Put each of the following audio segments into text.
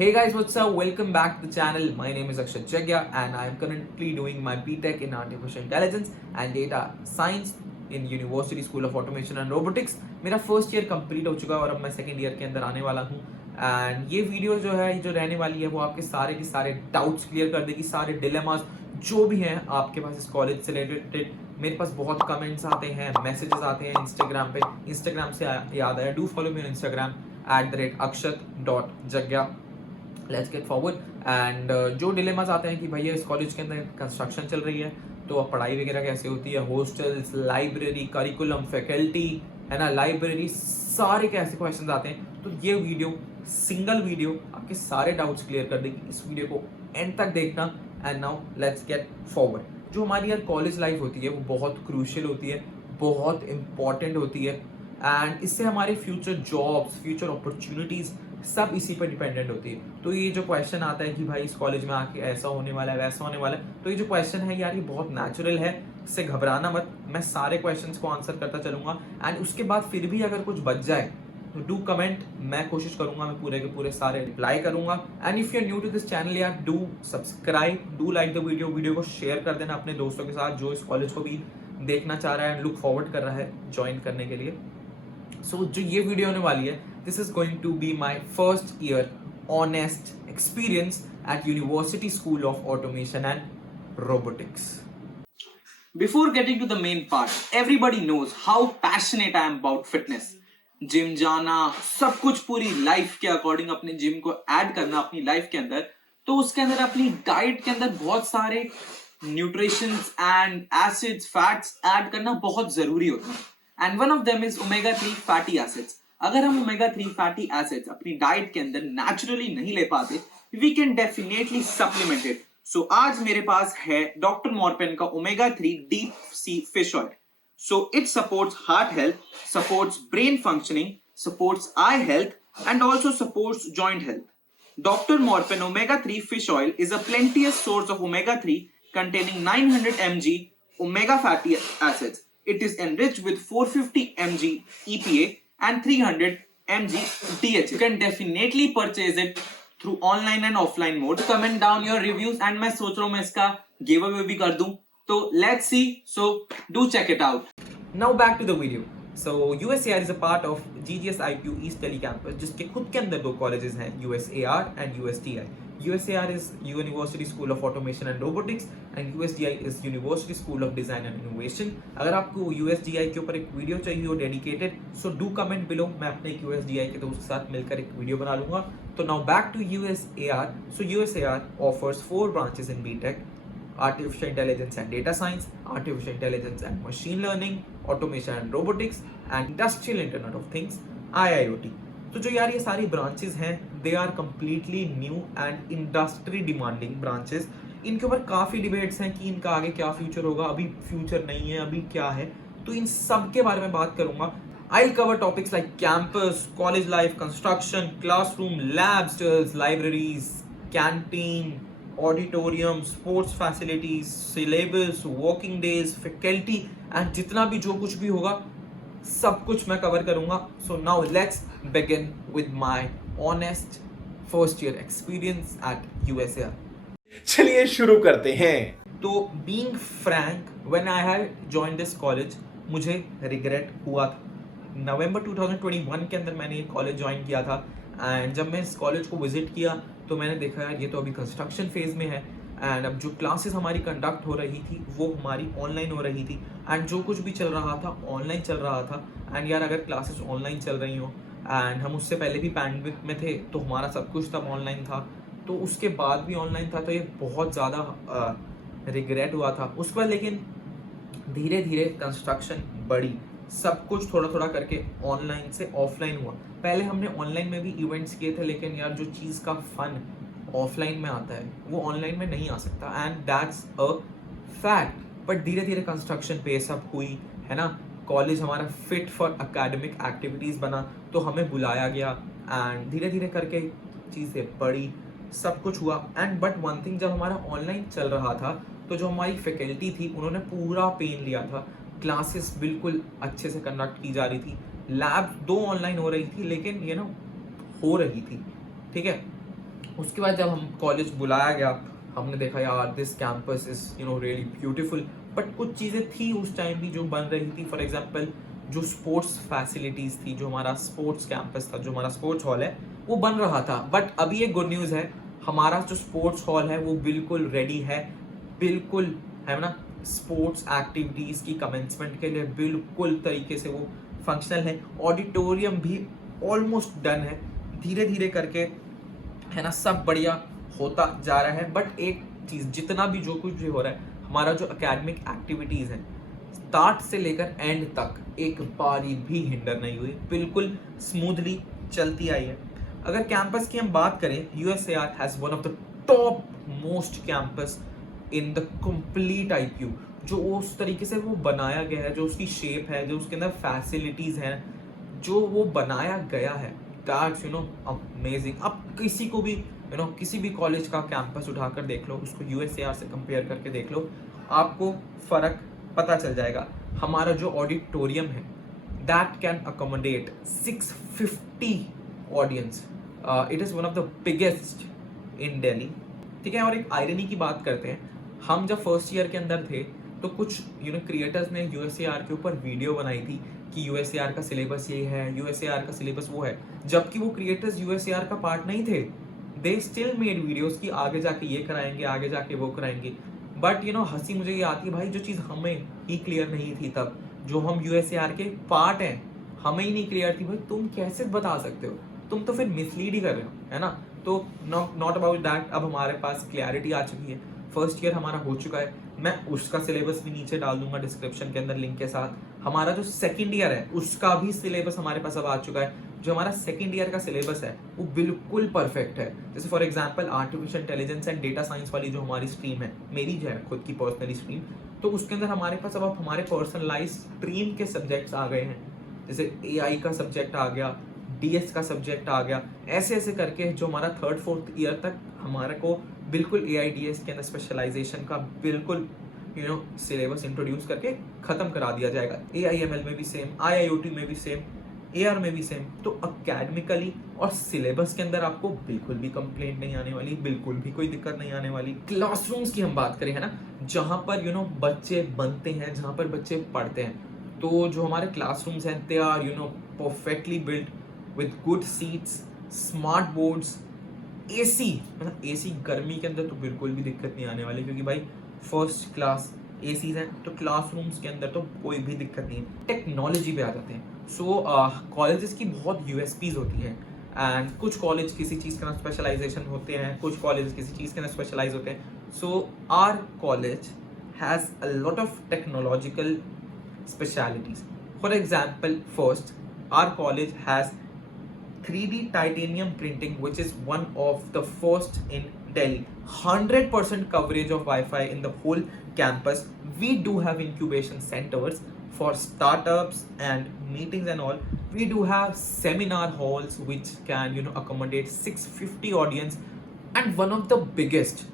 Hey guys, what's up? Welcome back to the channel. My name is Akshat Jagya and I am currently doing my BTech in Artificial Intelligence and Data Science in University School of Automation and Robotics. मेरा first year complete हो चुका है और अब मैं second year के अंदर आने वाला हूँ एंड ये वीडियो जो है जो रहने वाली है वो आपके सारे के सारे डाउट्स क्लियर कर देगी, सारे डिलेमास जो भी हैं आपके पास इस कॉलेज से रिलेटेड। मेरे पास बहुत कमेंट्स आते हैं, मैसेजेस आते हैं इंस्टाग्राम पे। इंस्टाग्राम से याद आया, do follow me on Instagram @akshat.jagya। Let's get forward and जो डिलेमास आते हैं कि भैया इस कॉलेज के अंदर कंस्ट्रक्शन चल रही है तो अब पढ़ाई वगैरह कैसे होती है, हॉस्टल्स, लाइब्रेरी, करिकुलम, फैकल्टी है ना, लाइब्रेरी, सारे कैसे क्वेश्चन आते हैं। तो ये वीडियो, सिंगल वीडियो आपके सारे डाउट्स क्लियर कर देगी। इस वीडियो को एंड तक देखना and now let's get forward. जो हमारी यार कॉलेज लाइफ होती है वो बहुत क्रूशियल होती है, बहुत इंपॉर्टेंट होती है एंड इससे हमारे फ्यूचर जॉब्स, फ्यूचर अपॉर्चुनिटीज सब इसी पर डिपेंडेंट होती है। तो ये जो क्वेश्चन आता है कि भाई इस कॉलेज में आके ऐसा होने वाला है, वैसा होने वाला है, तो ये जो क्वेश्चन है यार ये बहुत नेचुरल है, इससे घबराना मत। मैं सारे क्वेश्चंस को आंसर करता चलूंगा एंड उसके बाद फिर भी अगर कुछ बच जाए तो डू कमेंट, मैं कोशिश करूंगा मैं पूरे के पूरे सारे रिप्लाई करूंगा। And if you are new to this channel यार do subscribe, do like the video को शेयर कर देना अपने दोस्तों के साथ जो इस कॉलेज को भी देखना चाह रहा है एंड लुक फॉरवर्ड कर रहा है ज्वाइन करने के लिए। सो जो ये वीडियो होने वाली है, this is going to be my first year honest experience at university school of automation and robotics. Before getting to the main part, everybody knows how passionate I am about fitness. Gym जाना, सब कुछ पूरी life के according अपने gym को add करना अपनी life के अंदर। तो उसके अंदर अपनी डाइट के अंदर बहुत सारे nutritions and acids, fats add करना बहुत जरूरी होता है and one of them is omega 3 fatty acids. अगर हम ओमेगा 3 फैटी एसिड्स अपनी डाइट के अंदर नेचुरली नहीं ले पाते, we can definitely supplement it. सो आज मेरे पास है डॉक्टर मॉर्पेन का omega 3 deep sea fish oil. So it supports heart health, supports brain functioning, supports eye health, and also supports joint health. Dr. Morphin Omega 3 Fish Oil is a plenteous source of omega 3 containing 900 mg omega fatty acids. It is enriched with 450 mg EPA and 300 mg DHA. You can definitely purchase it through online and offline mode. Comment down your reviews and मैं सोच रहा हूँ मैं इसका giveaway भी कर दूँ। So let's see. So do check it out. Now back to the video. So USAR is a part of GGS IPU East Delhi campus, जिसके खुद के अंदर दो colleges हैं, USAR and USTI. USAR is University School of Automation and Robotics and USDI is University School of Design and Innovation. अगर आपको USDI के ऊपर एक वीडियो चाहिए हो dedicated, so do comment below. मैं अपने एक USDI के दोस्त के साथ मिलकर एक वीडियो बना लूंगा। तो now back to USAR. So USAR offers 4 branches in BTech. Artificial Intelligence and Data Science, Artificial Intelligence and Machine Learning, Automation and Robotics, and Industrial Internet of Things, IIoT. तो जो यार ये सारी ब्रांचेस हैं, they are completely new and industry demanding branches. इनके ऊपर काफ़ी debates हैं कि इनका आगे क्या फ्यूचर होगा, अभी फ्यूचर नहीं है, अभी क्या है। तो इन सब के बारे में बात करूंगा। I'll cover topics like campus, college life, construction, classroom, labs, libraries, canteen, auditorium, sports facilities, syllabus, working days, faculty and जितना भी जो कुछ भी होगा सब कुछ मैं कवर करूंगा। So now let's begin with my honest first year experience eight USAR. चलिए शुरू करते हैं। तो being Frank, when I had join this college मुझे रिग्रेट हुआ था। नवंबर 2021 के अंदर मैंने ये कॉलेज ज्वाइन किया था एंड जब मैं इस कॉलेज को विजिट किया तो मैंने देखा यार ये तो अभी कंस्ट्रक्शन फेज में है एंड अब जो क्लासेस हमारी कंडक्ट हो रही थी वो हमारी ऑनलाइन हो रही थी एंड जो कुछ भी चल रहा था ऑनलाइन चल रहा था। एंड यार अगर क्लासेस ऑनलाइन चल रही हो एंड हम उससे पहले भी पैंडेमिक में थे तो हमारा सब कुछ तब ऑनलाइन था, तो उसके बाद भी ऑनलाइन था, तो ये बहुत ज़्यादा रिग्रेट हुआ था उस पर। लेकिन धीरे धीरे कंस्ट्रक्शन बढ़ी, सब कुछ थोड़ा थोड़ा करके ऑनलाइन से ऑफलाइन हुआ। पहले हमने ऑनलाइन में भी इवेंट्स किए थे, लेकिन यार जो चीज़ का फन ऑफलाइन में आता है वो ऑनलाइन में नहीं आ सकता and that's a fact. But धीरे धीरे कंस्ट्रक्शन पेस अप हुई है ना, कॉलेज हमारा फिट फॉर एकेडमिक एक्टिविटीज़ बना तो हमें बुलाया गया एंड धीरे धीरे करके चीज़ें बढ़ी, सब कुछ हुआ। एंड बट वन थिंग, जब हमारा ऑनलाइन चल रहा था तो जो हमारी फैकल्टी थी उन्होंने पूरा पेन लिया था, क्लासेस बिल्कुल अच्छे से कंडक्ट की जा रही थी, लैब 2 ऑनलाइन हो रही थी लेकिन ये ना हो रही थी, ठीक है। उसके बाद जब हम कॉलेज बुलाया गया, हमने देखा यार this campus is really beautiful, but कुछ चीज़ें थी उस टाइम भी जो बन रही थी। फॉर एग्जांपल जो स्पोर्ट्स फैसिलिटीज़ थी, जो हमारा स्पोर्ट्स कैंपस था, जो हमारा स्पोर्ट्स हॉल है, वो बन रहा था। बट अभी एक गुड न्यूज़ है, हमारा जो स्पोर्ट्स हॉल है वो बिल्कुल रेडी है, बिल्कुल है ना, स्पोर्ट्स एक्टिविटीज़ की कमेंसमेंट के लिए बिल्कुल तरीके से वो फंक्शनल है। ऑडिटोरियम भी ऑलमोस्ट डन है, धीरे धीरे करके है ना, सब बढ़िया होता जा रहा है। बट एक चीज़, जितना भी जो कुछ भी हो रहा है, हमारा जो एकेडमिक एक्टिविटीज़ है स्टार्ट से लेकर एंड तक एक बारी भी हिंडर नहीं हुई, बिल्कुल स्मूथली चलती आई है। अगर कैंपस की हम बात करें, USAR has one of the top most campus in the complete IPU. जो उस तरीके से वो बनाया गया है, जो उसकी शेप है, जो उसके अंदर फैसिलिटीज़ हैं, जो वो बनाया गया है, दैट्स अमेजिंग। आप किसी को भी किसी भी कॉलेज का कैंपस उठाकर देख लो, उसको यूएसएआर से कंपेयर करके देख लो, आपको फ़र्क पता चल जाएगा। हमारा जो ऑडिटोरियम है that can accommodate 650 audience, it is one of the biggest in Delhi, ठीक है। और एक आयरनी की बात करते हैं, हम जब फर्स्ट ईयर के अंदर थे तो कुछ क्रिएटर्स ने यूएसएआर के ऊपर वीडियो बनाई थी कि यूएसएआर का सिलेबस ये है, यूएसएआर का सिलेबस वो है, जबकि वो क्रिएटर्स यूएसएआर का पार्ट नहीं थे। दे स्टिल मेड वीडियोस कि आगे जाके ये कराएंगे, आगे जाके वो कराएंगे। बट हंसी मुझे ये आती है भाई, जो चीज़ हमें ही क्लियर नहीं थी तब, जो हम यूएसएआर के पार्ट हैं, हमें ही नहीं क्लियर थी, भाई तुम कैसे बता सकते हो, तुम तो फिर मिसलीड ही कर रहे हो, है ना। तो नॉट अबाउट दैट, अब हमारे पास क्लैरिटी आ चुकी है। फर्स्ट ईयर हमारा हो चुका है, मैं उसका सिलेबस भी नीचे डाल दूंगा डिस्क्रिप्शन के अंदर लिंक के साथ। हमारा जो सेकंड ईयर है उसका भी सिलेबस हमारे पास अब आ चुका है। जो हमारा सेकंड ईयर का सिलेबस है वो बिल्कुल परफेक्ट है। जैसे for example artificial intelligence and data science वाली जो हमारी स्ट्रीम है, मेरी जो है खुद की पर्सनली स्ट्रीम, तो उसके अंदर हमारे पास अब हमारे पर्सनलाइज स्ट्रीम के सब्जेक्ट्स आ गए हैं। जैसे एआई का सब्जेक्ट आ गया, डीएस का सब्जेक्ट आ गया, ऐसे ऐसे करके जो हमारा थर्ड फोर्थ ईयर तक हमारे को बिल्कुल एआई डीएस के अंदर स्पेशलाइजेशन का बिल्कुल सिलेबस इंट्रोड्यूस करके खत्म करा दिया जाएगा। एआईएमएल में भी सेम, आईआईओटी में भी सेम, एआर में भी सेम। तो अकेडमिकली और सिलेबस के अंदर आपको बिल्कुल भी कंप्लेंट नहीं आने वाली, बिल्कुल भी कोई दिक्कत नहीं आने वाली। क्लासरूम्स की हम बात करें, है ना, जहाँ पर बच्चे बनते हैं, जहाँ पर बच्चे पढ़ते हैं, तो जो हमारे क्लासरूम्स हैं they are perfectly built with good seats, smart boards, AC, मतलब एसी गर्मी के अंदर तो बिल्कुल भी दिक्कत नहीं आने वाली, क्योंकि भाई फर्स्ट क्लास एसीज हैं, तो क्लासरूम्स के अंदर तो कोई भी दिक्कत नहीं है। टेक्नोलॉजी पे आ जाते हैं। सो कॉलेजेस की बहुत यूएसपीज होती हैं, एंड कुछ कॉलेज किसी चीज़ के अंदर स्पेशलाइजेशन होते हैं, कुछ कॉलेज किसी चीज़ के अंदर स्पेशलाइज होते हैं। So our college has a lot of technological specialities. For example, first, our college has 3D titanium printing, which is one of the first in Delhi. 100% coverage of Wi-Fi in the whole campus. We do have incubation centers for startups and meetings and all. We do have seminar halls which can accommodate 650 audience. And one of the biggest,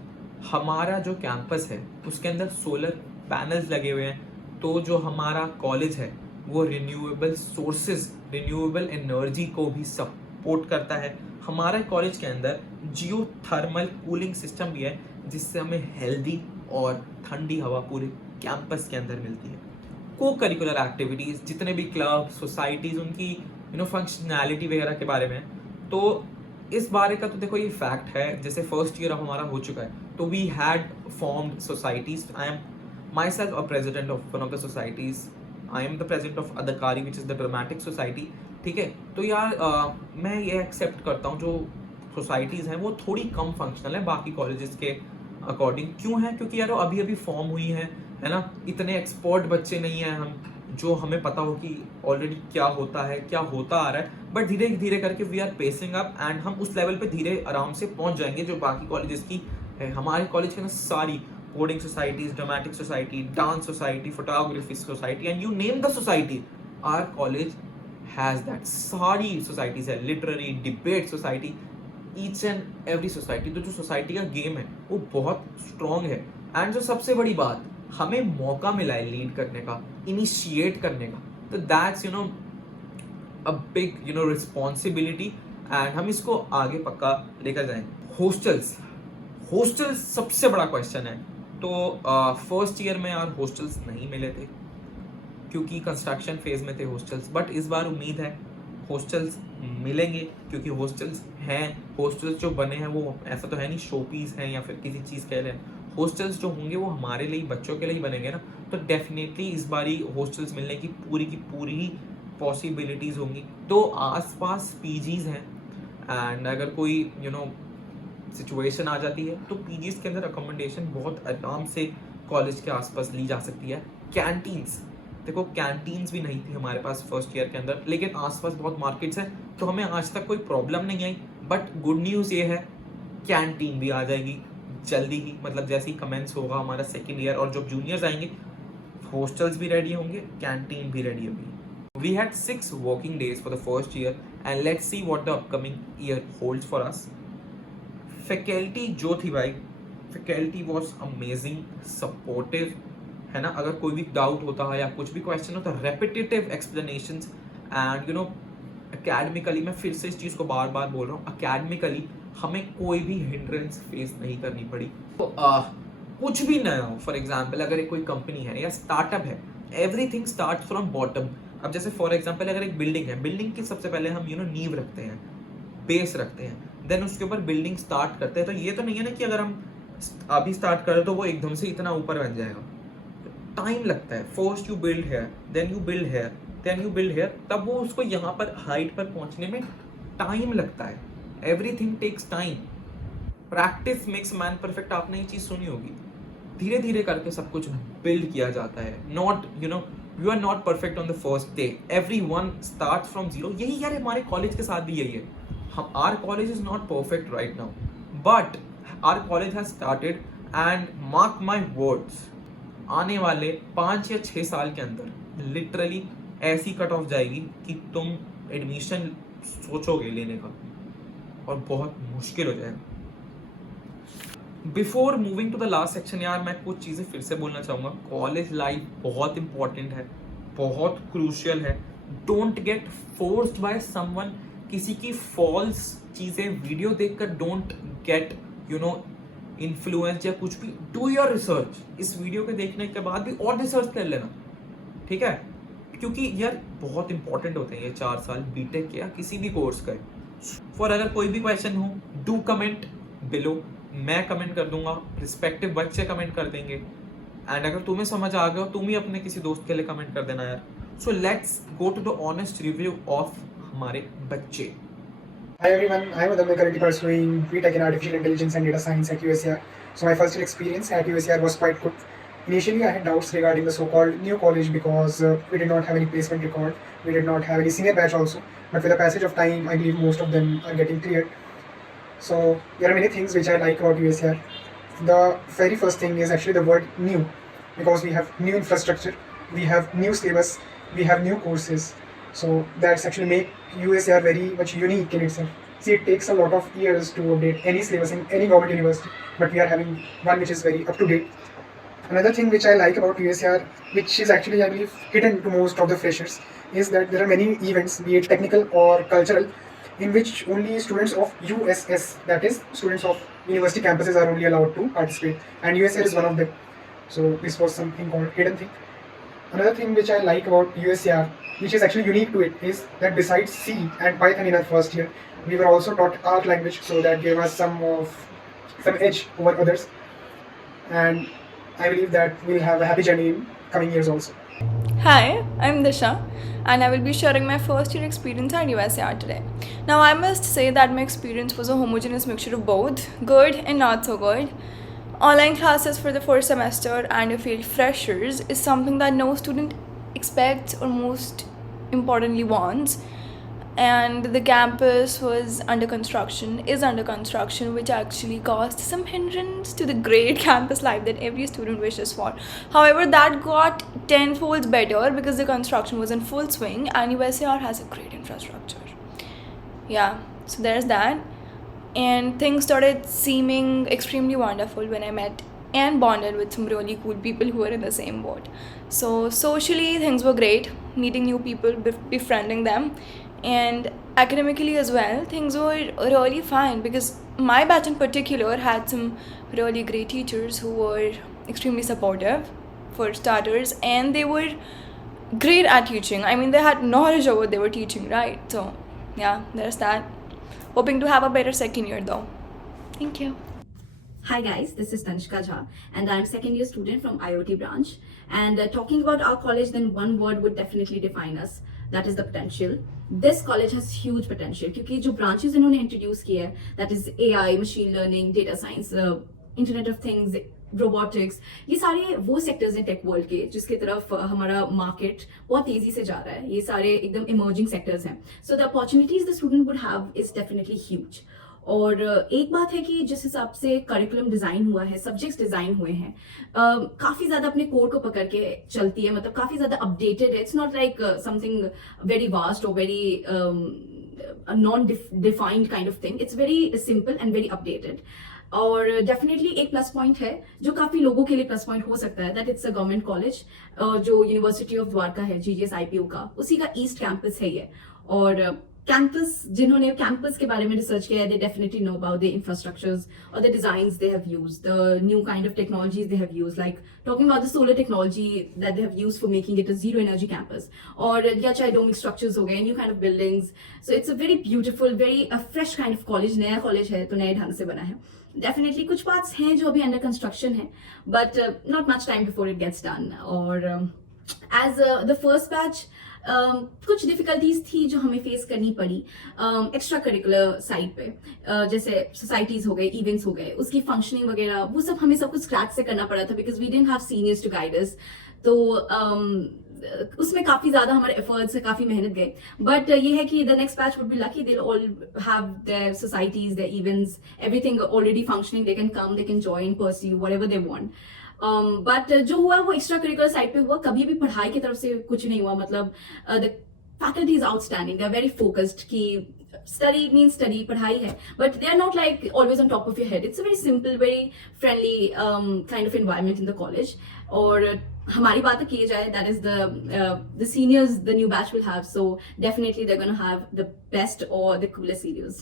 हमारा जो campus है उसके अंदर solar panels लगे हुए हैं। तो जो हमारा कॉलेज है वो रिन्यूएबल सोर्सेज, रिन्यूएबल एनर्जी को भी सपोर्ट करता है। हमारे कॉलेज के अंदर जियो थर्मल कूलिंग सिस्टम भी है, जिससे हमें हेल्दी और ठंडी हवा पूरे कैंपस के अंदर मिलती है। को करिकुलर एक्टिविटीज़, जितने भी क्लब, सोसाइटीज़, उनकी फंक्शनैलिटी वगैरह के बारे में, तो इस बारे का तो देखो ये फैक्ट है। जैसे फर्स्ट ईयर हमारा हो चुका है, तो we had formed societies. I am myself a president of one of the societies. I am the president of Adhikari, which is the dramatic society. ठीक है, तो यार मैं ये एक्सेप्ट करता हूँ जो सोसाइटीज़ हैं वो थोड़ी कम फंक्शनल है बाकी कॉलेजेस के अकॉर्डिंग। क्यों है? क्योंकि यार अभी अभी फॉर्म हुई है ना, इतने एक्सपर्ट बच्चे नहीं हैं हम, जो हमें पता हो कि ऑलरेडी क्या होता है, क्या होता आ रहा है। बट धीरे धीरे करके we are pacing up, and हम उस लेवल पे धीरे आराम से पहुंच जाएंगे जो बाकी कॉलेजेस की है। हमारे कॉलेज के ना सारी coding societies, dramatic society, dance society, photography society, and you name the society, our college has that. सारी सोसाइटीज है, literary, debate society, each and every society. तो जो सोसाइटी का गेम है वो बहुत स्ट्रॉन्ग है। एंड जो सबसे बड़ी बात, हमें मौका मिला है लीड करने का, इनिशिएट करने का, तो that's a big responsibility, and हम इसको आगे पक्का लेकर जाएंगे। हॉस्टल्स हॉस्टल्स सबसे बड़ा क्वेश्चन है। तो फर्स्ट ईयर में यार हॉस्टल्स नहीं मिले थे क्योंकि कंस्ट्रक्शन फेज में थे हॉस्टल्स, बट इस बार उम्मीद है हॉस्टल्स मिलेंगे क्योंकि हॉस्टल्स हैं। हॉस्टल्स जो बने हैं वो ऐसा तो है नहीं शो पीस हैं या फिर किसी चीज़ कह लें। हॉस्टल्स जो होंगे वो हमारे लिए बच्चों के लिए ही बनेंगे ना, तो डेफिनेटली इस बारी हॉस्टल्स मिलने की पूरी पॉसिबिलिटीज़ होंगी। तो आसपास पीजीज हैं एंड अगर कोई सिचुएशन आ जाती है तो पीजीज के अंदर अकोमोडेशन बहुत आराम से कॉलेज के आसपास ली जा सकती है। कैंटीन्स, देखो कैंटीन्स भी नहीं थी हमारे पास फर्स्ट ईयर के अंदर, लेकिन आसपास बहुत मार्केट्स हैं तो हमें आज तक कोई प्रॉब्लम नहीं आई। बट गुड न्यूज़ ये है कैंटीन भी आ जाएगी जल्दी ही, मतलब जैसे ही कमेंस होगा हमारा सेकेंड ईयर और जब जूनियर्स आएंगे हॉस्टल्स भी रेडी होंगे, कैंटीन भी रेडी होगी। We had 6 working days for the first year and let's see what the upcoming year holds for us. Faculty जो थी भाई, faculty was amazing, supportive, है ना। अगर कोई भी डाउट होता है या कुछ भी क्वेश्चन होता है, repetitive explanations and academically, मैं फिर से इस चीज़ को बार बार बोल रहा हूँ, academically हमें कोई भी hindrance फेस नहीं करनी पड़ी। तो कुछ भी नया हो, फॉर एग्जाम्पल अगर एक कोई कंपनी है या स्टार्टअप है, एवरीथिंग स्टार्ट फ्रॉम बॉटम। अब जैसे फॉर एग्जाम्पल अगर एक बिल्डिंग है, बिल्डिंग की सबसे पहले हम नींव रखते हैं, बेस रखते हैं, देन उसके ऊपर बिल्डिंग स्टार्ट करते हैं। तो ये तो नहीं है ना कि अगर हम अभी स्टार्ट करें तो वो एकदम से इतना ऊपर बन जाएगा, टाइम लगता है। First you build here, then you build here, then you build here, तब वो उसको यहाँ पर हाइट पर पहुँचने में टाइम लगता है। Everything takes time, practice makes man perfect, आपने ये चीज़ सुनी होगी। धीरे धीरे करके सब कुछ बिल्ड किया जाता है। Not you are not perfect on the first day, everyone start from zero. यही यार हमारे कॉलेज के साथ भी यही है। हम our college is not perfect right now, but our college has started and mark my words, आने वाले 5 या 6 साल के अंदर लिटरली ऐसी कट ऑफ जाएगी कि तुम एडमिशन सोचोगे लेने का और बहुत मुश्किल हो जाएगा। Before moving to the last section यार, मैं कुछ चीज़ें फिर से बोलना चाहूँगा। कॉलेज लाइफ बहुत इंपॉर्टेंट है, बहुत क्रूशियल है। Don't get forced by someone, किसी की फॉल्स चीज़ें वीडियो देखकर डोंट गेट इन्फ्लुएंस या कुछ भी। डू योर रिसर्च, इस वीडियो के देखने के बाद भी और रिसर्च कर लेना, ठीक है, क्योंकि यार बहुत इंपॉर्टेंट होते हैं ये 4 साल बीटेक के या किसी भी कोर्स का। फॉर अगर कोई भी क्वेश्चन हो, डू कमेंट बिलो, मैं कमेंट कर दूंगा, रिस्पेक्टिव बच्चे कमेंट कर देंगे, एंड अगर तुम्हें समझ आ गया तुम ही अपने किसी दोस्त के लिए कमेंट कर देना यार। So let's go to the honest review of हमारे बच्चे। Hi everyone, I'm Adam, currently pursuing BTech in Artificial Intelligence and Data Science at USCR. So my first year experience at USCR was quite good. Initially I had doubts regarding the so-called new college because we did not have any placement record, we did not have any senior batch also, but with the passage of time I believe most of them are getting cleared. So there are many things which I like about USCR. The very first thing is actually the word new, because we have new infrastructure, we have new syllabus, we have new courses. So that's actually make USCR very much unique in itself. See, it takes a lot of years to update any syllabus in any government university, but we are having one which is very up to date. Another thing which I like about USCR, which is actually I believe hidden to most of the freshers, is that there are many events, be it technical or cultural, in which only students of USS, that is students of university campuses, are only allowed to participate, and USCR is one of them. So this was something called hidden thing. Another thing which I like about USCR, which is actually unique to it, is that besides C and Python in our first year, we were also taught our language, so that gave us some edge over others, and I believe that we'll have a happy journey in coming years also. Hi, I'm Disha and I will be sharing my first year experience at USCR today. Now I must say that my experience was a homogeneous mixture of both good and not so good. Online classes for the first semester and your failed freshers is something that no student expects or most importantly wants. And the campus was under construction, is under construction, which actually caused some hindrance to the great campus life that every student wishes for. However, that got tenfold better because the construction was in full swing and USCR has a great infrastructure. Yeah, so there's that. And things started seeming extremely wonderful when I met and bonded with some really cool people who were in the same boat. So socially things were great, meeting new people, befriending them, and academically as well things were really fine because my batch in particular had some really great teachers who were extremely supportive for starters, and they were great at teaching. I mean, they had knowledge of what they were teaching, right? So yeah, there's that. Hoping to have a better second year though. Thank you. Hi guys, this is Tanishka Jha and I'm second year student from IoT branch. And talking about our college, then one word would definitely define us. That is the potential. This college has huge potential क्योंकि जो branches इन्होंने introduce किए हैं, that is AI, machine learning, data science, Internet of Things, robotics, ये सारे वो sectors हैं tech world के जिसकी तरफ हमारा मार्केट बहुत तेजी से जा रहा है. ये सारे एकदम इमर्जिंग सेक्टर्स हैं. So the opportunities the student would have is definitely huge. और एक बात है कि जिस हिसाब से करिकुलम डिजाइन हुआ है, सब्जेक्ट्स डिजाइन हुए हैं, काफी ज्यादा अपने कोर को पकड़ के चलती है, मतलब काफी ज्यादा अपडेटेड है. It's not like something very vast और very non defined kind of thing. It's very simple and very updated. और डेफिनेटली एक प्लस पॉइंट है जो काफी लोगों के लिए प्लस पॉइंट हो सकता है, that it's a government college जो यूनिवर्सिटी ऑफ द्वारका है, GGS IPO का, उसी का ईस्ट कैंपस है ये. और कैंपस, जिन्होंने कैंपस के बारे में रिसर्च किया है, they definitely know about the infrastructures और the designs they have used, the new kind of technologies they have used, like talking about the solar technology that they have used for making it a zero energy campus, और या चाहे domic structures हो गए, new kind of buildings. So it's a very beautiful, very fresh kind of college. नया college है तो नए ढंग से बना है. डेफिनेटली कुछ पार्ट्स हैं जो अभी अंडर कंस्ट्रक्शन है, but not much time before it gets done. और एज द फर्स्ट बैच कुछ डिफिकल्टीज थी जो हमें फेस करनी पड़ी एक्स्ट्रा करिकुलर साइड पे, जैसे सोसाइटीज हो गए, इवेंट्स हो गए, उसकी फंक्शनिंग वगैरह, वो सब हमें सब कुछ स्क्रैच से करना पड़ा था because we didn't have seniors to guide us. तो उसमें काफी ज्यादा हमारे एफर्ट्स से काफी मेहनत गए. बट ये है कि the next batch would be lucky, they all have their societies, their events, everything already functioning, they can come, they can join, pursue whatever they want. But जो हुआ वो एक्स्ट्रा करिकुलर साइड पे हुआ, कभी भी पढ़ाई की तरफ से कुछ नहीं हुआ. मतलब the faculty is outstanding, they are very focused कि study means study, पढ़ाई है, but they are not like always on top of your head. It's a very simple, very friendly kind of environment in the college. और हमारी बात की जाए, that is the seniors the new batch will have, so definitely they're going to have the best or the coolest seniors.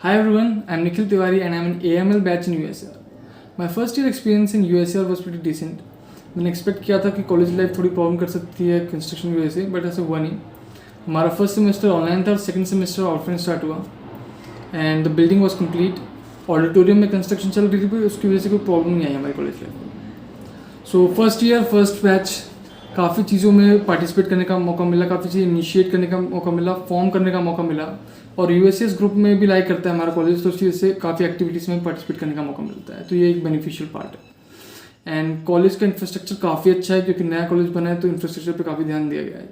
Hi everyone, I'm Nikhil Tiwari and I'm an AML batch in USAR. My first year experience in USAR was pretty decent. मैंने expect किया था कि college life थोड़ी problem कर सकती है construction की वजह से, बट ऐसा हुआ नहीं. हमारा फर्स्ट सेमेस्टर ऑनलाइन था और सेकंड सेमेस्टर ऑफलाइन स्टार्ट हुआ and the building was complete. Auditorium में कंस्ट्रक्शन चल रही थी, उसकी वजह से कोई प्रॉब्लम नहीं आई हमारी कॉलेज लाइफ में. So first year first batch काफ़ी चीज़ों में पार्टिसिपेट करने का मौका मिला, काफ़ी चीज़ें इनिशिएट करने का मौका मिला, फॉर्म करने का मौका मिला. और USS ग्रुप में भी लाइक करता है हमारा कॉलेज, तो उस चीज़ से काफ़ी एक्टिविटीज़ में पार्टिसिपेट करने का मौका मिलता है. तो ये एक बेनिफिशियल पार्ट है. एंड कॉलेज का इंफ्रास्ट्रक्चर काफ़ी अच्छा है क्योंकि नया कॉलेज बना है, तो इंफ्रास्ट्रक्चर पे काफ़ी ध्यान दिया गया है.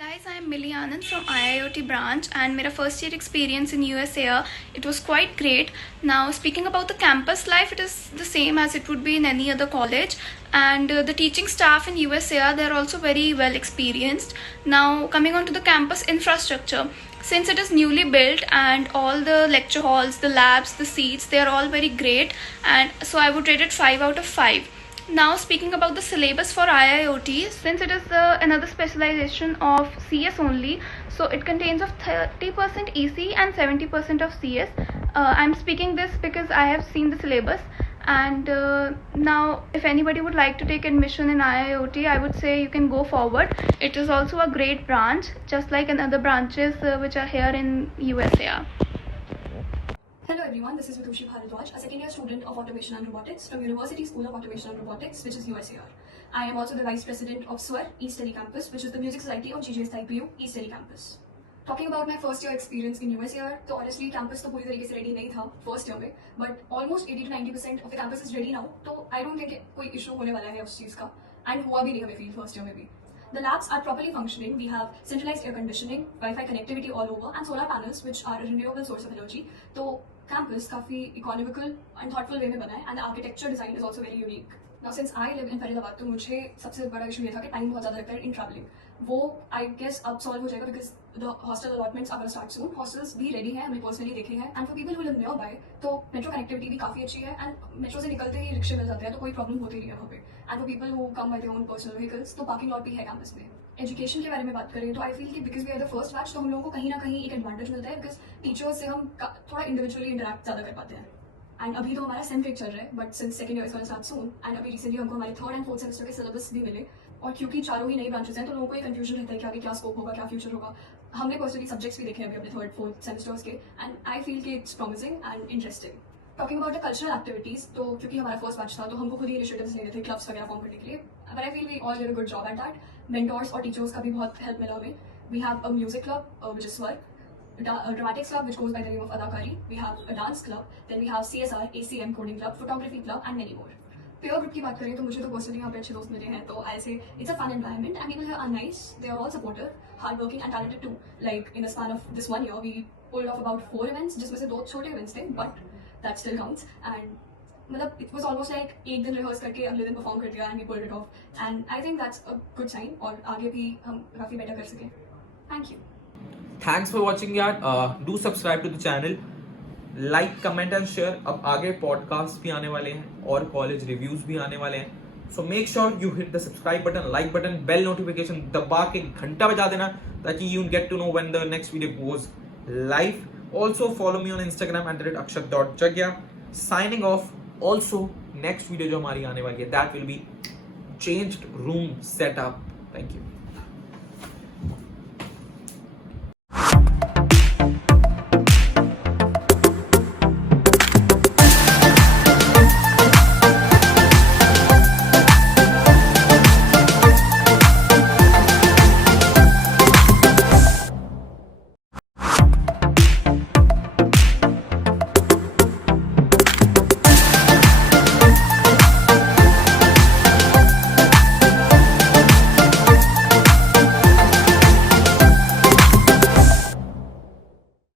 Guys, I am Millie Anand from IIoT branch and मेरा first year experience in USAR, it was quite great. Now speaking about the campus life, it is the same as it would be in any other college, and the teaching staff in USAR, they are also very well experienced. Now coming on to the campus infrastructure, since it is newly built and all the lecture halls, the labs, the seats, they are all very great, and so I would rate it 5 out of 5. Now speaking about the syllabus for IIoT, since it is another specialization of CS only, so it contains of 30% EC and 70% of CS. I'm speaking this because I have seen the syllabus, and now if anybody would like to take admission in IIoT, I would say you can go forward. It is also a great branch, just like another branches which are here in USAR. Hello everyone, this is Vitushi Bharadwaj, a second year student of Automation and Robotics from University School of Automation and Robotics, which is USAR. I am also the Vice President of SWAR, East Delhi Campus, which is the Music Society of GGS IPU, East Delhi Campus. Talking about my first year experience in USAR, तो honestly campus तो पूरी तरीके से ready नहीं था first year में, but almost 80 to 90% of the campus is ready now, तो I don't think कोई issue होने वाला है उस चीज़ का, and हुआ भी नहीं हमें feel first year में भी. The labs are properly functioning. We have centralized air conditioning, Wi-Fi connectivity all over, and solar panels, which are a renewable source of energy. तो campus काफी economical and thoughtful way में बना है, and the architecture design is also very unique. Now since I live in Faridabad, तो मुझे सबसे बड़ा issue ये था कि time बहुत ज़्यादा लगता है in traveling. वो आई गेस अब सॉल्व हो जाएगा because the hostel allotments are start soon. Hostels भी रेडी हैं, हमने पर्सनली देखे हैं. And for people who live nearby तो मेट्रो कनेक्टिविटी भी काफ़ी अच्छी है. एंड मेट्रो से निकलते ही रिक्शे मिल जाते हैं, तो कोई प्रॉब्लम होती नहीं है वहाँ पे. And for people who come by their own personal vehicles तो पार्किंग लॉट भी है कैंपस में. एजुकेशन के बारे में बात करें तो आई फील कि because we are the first batch तो हम लोगों को कहीं ना कहीं एक एडवांटेज मिलता है बिकॉज टीचर्स से हम थोड़ा इंडिविजुअली इंटरेक्ट ज़्यादा कर पाते हैं. एंड अभी तो हमारा सेम ब्रेक चल रहा है but since second year is gonna start soon. And अभी रिसेंटली हमको हमारे थर्ड एंड फोर्थ सेमेस्टर के सिलेबस भी मिले. और क्योंकि चारों ही नई ब्रांचेस हैं तो लोगों को एक कंफ्यूजन रहता है कि आगे क्या स्कोप होगा, क्या फ्यूचर होगा. हमने पर्सनली सब्जेक्ट्स भी देखे हैं अभी अपने थर्ड फोर्थ सेमेस्टर्स के. एंड आई फील कि it's promising and interesting. Talking about the cultural activities तो क्योंकि हमारा फर्स्ट बैच था तो हमको खुद ही इनिशिएटिव्स लेने थे क्लब्स वगैरह फॉर्म करने के लिए. But I feel we all did a good job at that. Mentors और टीचर्स का भी बहुत हेल्प मिला हमें. We have a music club which is Swar, a dramatics club which goes by the name of Adakari. We have a dance club, then we have CSR, ACM coding club, photography club and many more. Peer group की बात करें तो मुझे तो personally यहाँ पे अच्छे दोस्त मिले हैं. तो I say it's a fun environment and people here are nice. They are all supportive, hard working and talented too. Like in the span of this 1 year we pulled off about 4 events जिसमें से 2 छोटे events थे but that still counts. And मतलब it was almost like एक दिन rehearse करके अगले दिन परफॉर्म कर दिया and we pulled it off. And I think that's a good sign और आगे भी हम काफ़ी बेटर कर सकें. Thank you. Thanks for watching यार. Do subscribe to the channel, like comment and share. अब आगे पॉडकास्ट भी आने वाले हैं और कॉलेज रिव्यूज भी आने वाले हैं. So make sure you hit the subscribe button, like button, bell notification दबा के घंटा बजा देना ताकि you get to know when the next video goes live. Also follow me on Instagram @akshat.jagya. Signing off. Also next video जो हमारी आने वाली है that will be changed room setup. Thank you.